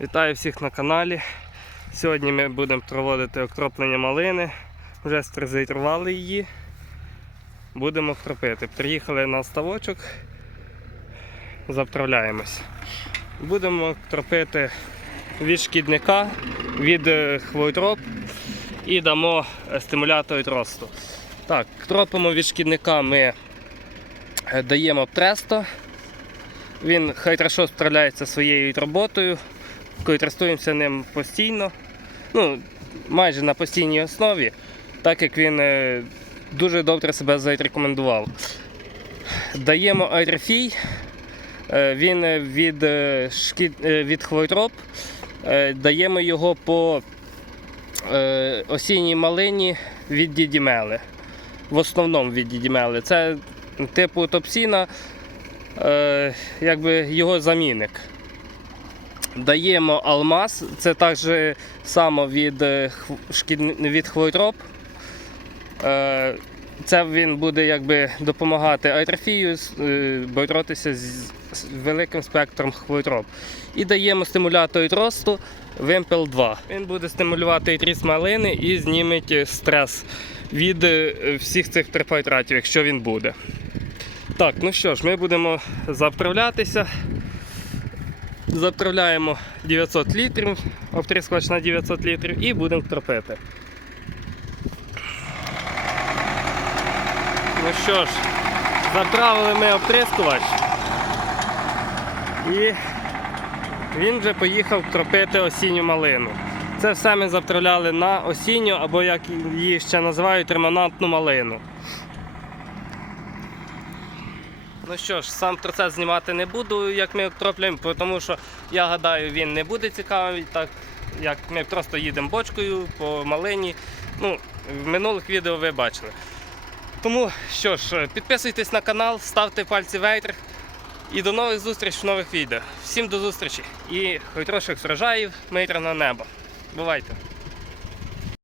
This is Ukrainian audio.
Вітаю всіх на каналі. Сьогодні ми будемо проводити окроплення малини. Вже стрезитрували її. Будемо кропити. Приїхали на ставочок, заправляємось. Будемо кропити від шкідника, від е, і дамо е, стимулятор росту. Так, кропимо від шкідника ми е, даємо тресто. Він хай хорошо справляється своєю роботою, користуємося ним постійно, ну, майже на постійній основі, так як він е, дуже добре себе зарекомендував. Даємо аерофій, е, він е, від, шкід, від хвойтроб, е, даємо його по осінній малині від дідімели. В основному від дідімели. Це типу топсіна, якби його замінник. Даємо алмаз, це так само від, е, від хвойтроб. Е, Це він буде якби допомагати атрофію, е, боротися з великим спектром хвойтроб. І даємо стимулятор росту Вимпел 2. Він буде стимулювати ріст малини і зніметь стрес від всіх цих препаратів, якщо він буде. Так, ну що ж, ми будемо заправлятися. Заправляємо 900 літрів, обтріскувач на 900 літрів і будемо кропити. Ну що ж, заправили ми обтрискувач. І він вже поїхав кропити осінню малину. Це все ми заправляли на осінню, або як її ще називають, ремонантну малину. Ну що ж, сам процес знімати не буду, як ми кропляємо, тому що я гадаю, він не буде цікавий, так як ми просто їдемо бочкою по малині. Ну, в минулих відео ви бачили. Тому що ж, підписуйтесь на канал, ставте пальці вверх і до нових зустріч в нових відео. Всім до зустрічі і хоч трошки врожаїв, мирного неба. Бувайте!